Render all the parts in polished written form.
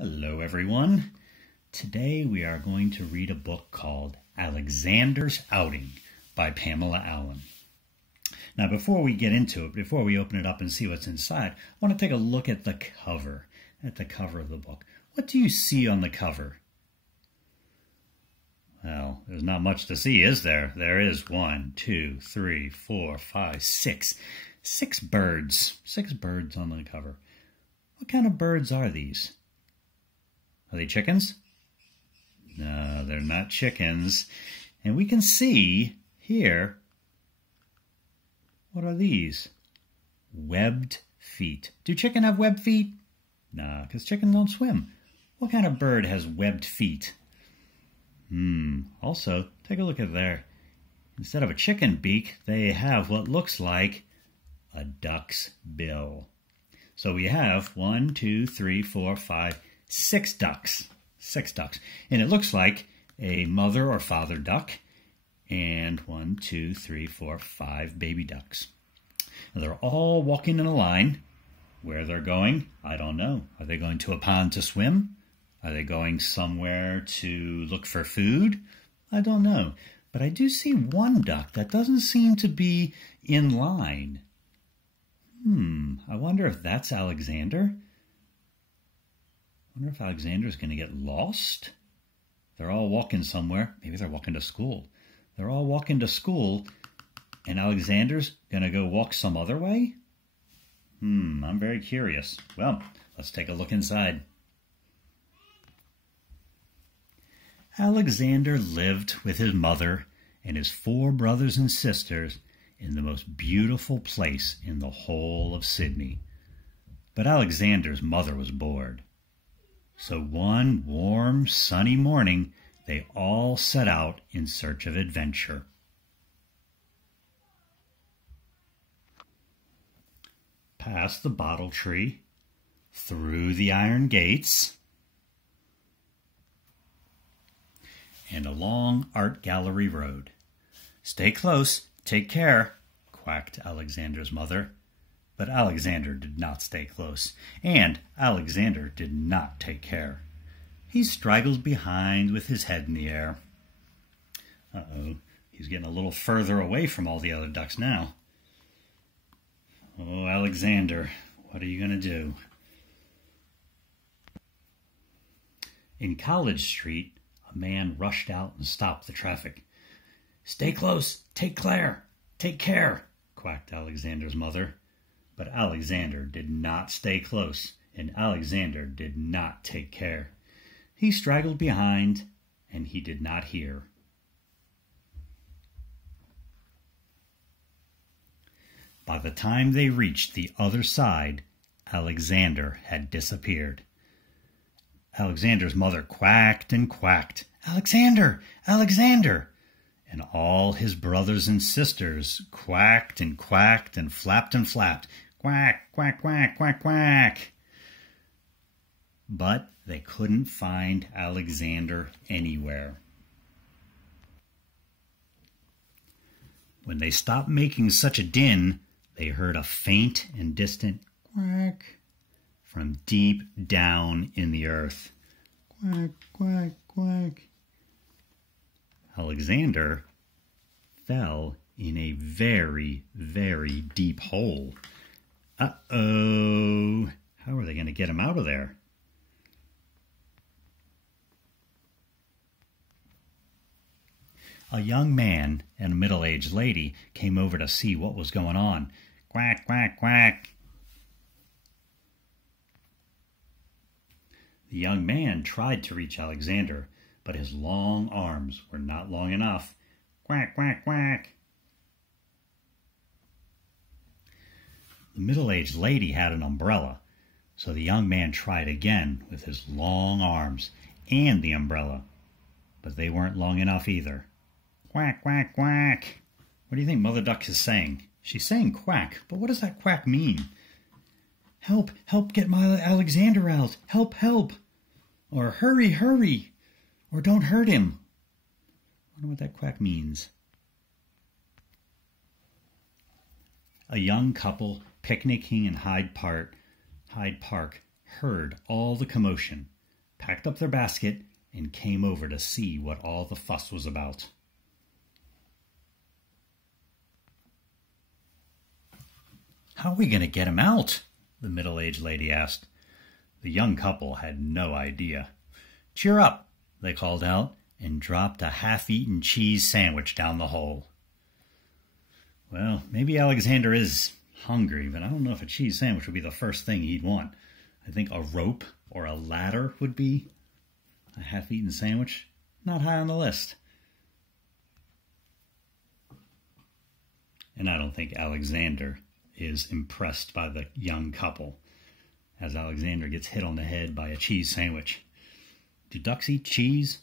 Hello everyone. Today we are going to read a book called Alexander's Outing by Pamela Allen. Now before we get into it, before we open it up and see what's inside, I want to take a look at the cover, of the book. What do you see on the cover? Well, there's not much to see, is there? There is 1, 2, 3, 4, 5, 6. 6 birds. 6 birds on the cover. What kind of birds are these? Are they chickens? No, they're not chickens. And we can see here, what are these? Webbed feet. Do chicken have webbed feet? No, because chickens don't swim. What kind of bird has webbed feet? Also, take a look at there. Instead of a chicken beak, they have what looks like a duck's bill. So we have 1, 2, 3, 4, 5, 6 ducks. 6 ducks. And it looks like a mother or father duck and 1, 2, 3, 4, 5 baby ducks. And they're all walking in a line. Where they're going, I don't know. Are they going to a pond to swim? Are they going somewhere to look for food? I don't know. But I do see one duck that doesn't seem to be in line. I wonder if that's Alexander. I wonder if Alexander's going to get lost. They're all walking somewhere. Maybe they're walking to school. They're all walking to school, and Alexander's going to go walk some other way? I'm very curious. Well, let's take a look inside. Alexander lived with his mother and his 4 brothers and sisters in the most beautiful place in the whole of Sydney. But Alexander's mother was bored. So one warm, sunny morning, they all set out in search of adventure. Past the bottle tree, through the iron gates, and along Art Gallery Road. "Stay close, take care," quacked Alexander's mother. But Alexander did not stay close, and Alexander did not take care. He straggled behind with his head in the air. He's getting a little further away from all the other ducks now. Oh, Alexander, what are you going to do? In College Street, a man rushed out and stopped the traffic. "Stay close, take care," quacked Alexander's mother. But Alexander did not stay close, and Alexander did not take care. He straggled behind, and he did not hear. By the time they reached the other side, Alexander had disappeared. Alexander's mother quacked and quacked, "Alexander! Alexander!" And all his brothers and sisters quacked and flapped and flapped. Quack, quack, quack, quack, quack. But they couldn't find Alexander anywhere. When they stopped making such a din, they heard a faint and distant quack from deep down in the earth. Quack, quack, quack. Alexander fell in a very, very deep hole. Uh-oh. How are they going to get him out of there? A young man and a middle-aged lady came over to see what was going on. Quack, quack, quack. The young man tried to reach Alexander, but his long arms were not long enough. Quack, quack, quack. The middle-aged lady had an umbrella, so the young man tried again with his long arms and the umbrella, but they weren't long enough either. Quack, quack, quack. What do you think Mother Duck is saying? She's saying quack, but what does that quack mean? "Help, help, get my Alexander out. Help, help." Or "Hurry, hurry." Or "Don't hurt him." I wonder what that quack means. A young couple picnicking in Hyde Park heard all the commotion. packed up their basket, and came over to see what all the fuss was about. "How are we going to get him out?" the middle-aged lady asked. The young couple had no idea. "Cheer up," they called out, and dropped a half-eaten cheese sandwich down the hole. Well, maybe Alexander is hungry, but I don't know if a cheese sandwich would be the first thing he'd want. I think a rope or a ladder would be. A half-eaten sandwich, not high on the list. And I don't think Alexander is impressed by the young couple, as Alexander gets hit on the head by a cheese sandwich. Do ducks eat cheese?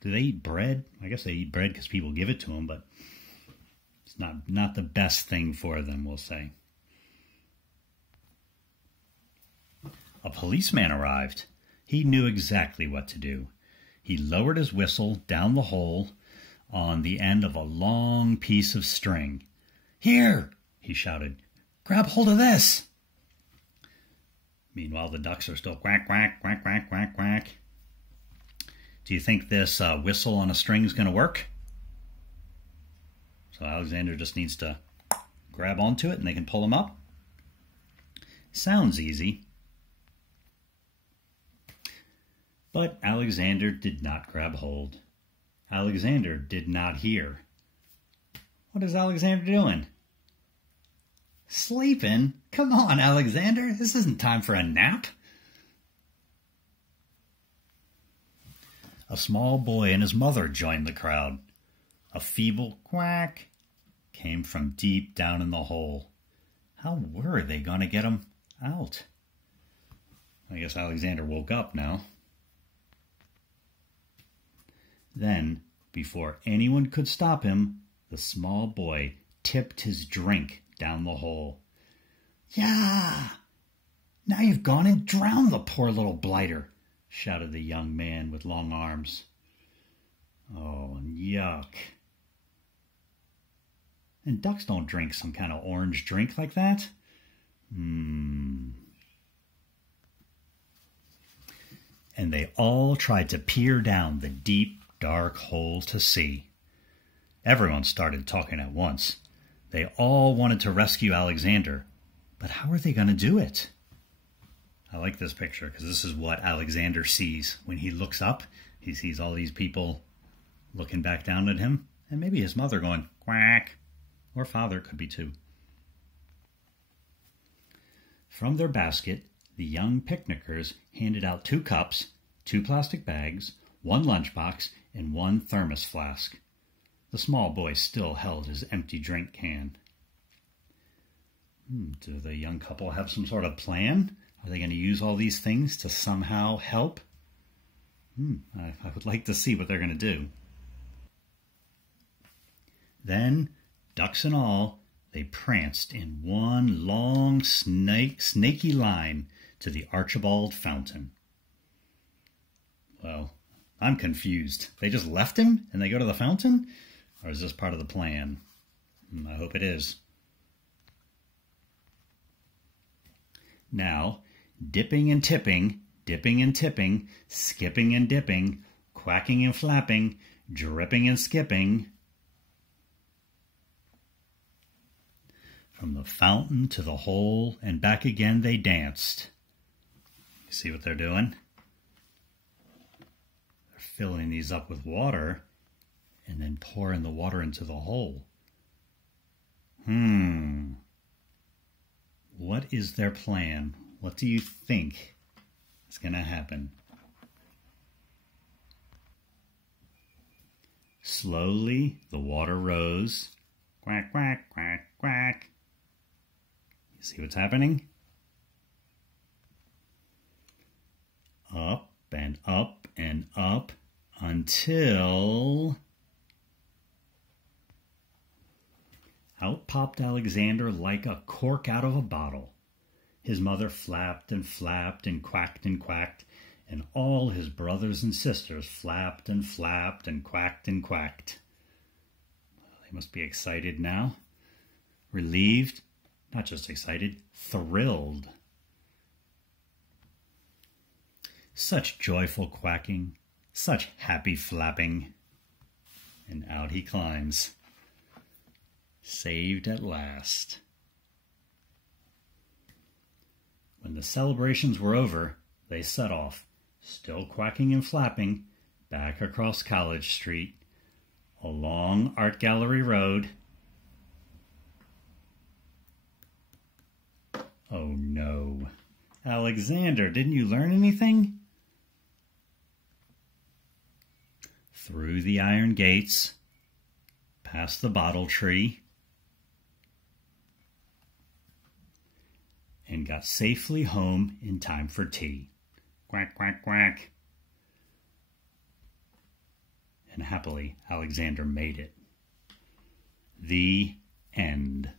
Do they eat bread? I guess they eat bread because people give it to them, but it's not the best thing for them, we'll say. A policeman arrived. He knew exactly what to do. He lowered his whistle down the hole on the end of a long piece of string. "Here!" he shouted. "Grab hold of this!" Meanwhile, the ducks are still quack, quack, quack, quack, quack, quack. Do you think this whistle on a string is going to work? So Alexander just needs to grab onto it and they can pull him up. Sounds easy. But Alexander did not grab hold. Alexander did not hear. What is Alexander doing? Sleeping? Come on, Alexander. This isn't time for a nap. A small boy and his mother joined the crowd. A feeble quack came from deep down in the hole. How were they going to get him out? I guess Alexander woke up now. Then, before anyone could stop him, the small boy tipped his drink down the hole. "Yeah! Now you've gone and drowned the poor little blighter," shouted the young man with long arms. Oh, yuck. And ducks don't drink some kind of orange drink like that. And they all tried to peer down the deep, dark hole to see. Everyone started talking at once. They all wanted to rescue Alexander, but how are they going to do it? I like this picture because this is what Alexander sees. When he looks up, he sees all these people looking back down at him, and maybe his mother going, quack, or father, could be too. From their basket, the young picnickers handed out 2 cups, 2 plastic bags, 1 lunchbox, and 1 thermos flask. The small boy still held his empty drink can. Do the young couple have some sort of plan? Are they going to use all these things to somehow help? I would like to see what they're going to do. Then, ducks and all, they pranced in one long snaky line to the Archibald fountain. Well, I'm confused. They just left him and they go to the fountain? Or is this part of the plan? I hope it is. Now, dipping and tipping, skipping and dipping, quacking and flapping, dripping and skipping. From the fountain to the hole and back again they danced. You see what they're doing? They're filling these up with water and then pouring the water into the hole. What is their plan? What do you think is going to happen? Slowly, the water rose. Quack, quack, quack, quack. You see what's happening? Up and up and up until... Out popped Alexander like a cork out of a bottle. His mother flapped and flapped and quacked, and all his brothers and sisters flapped and quacked and quacked. They must be excited now. Relieved, not just excited, thrilled. Such joyful quacking, such happy flapping. And out he climbs. Saved at last. When the celebrations were over, they set off, still quacking and flapping, back across College Street, along Art Gallery Road. Oh no. Alexander, didn't you learn anything? Through the iron gates, past the bottle tree, and got safely home in time for tea. Quack, quack, quack. And happily, Alexander made it. The end.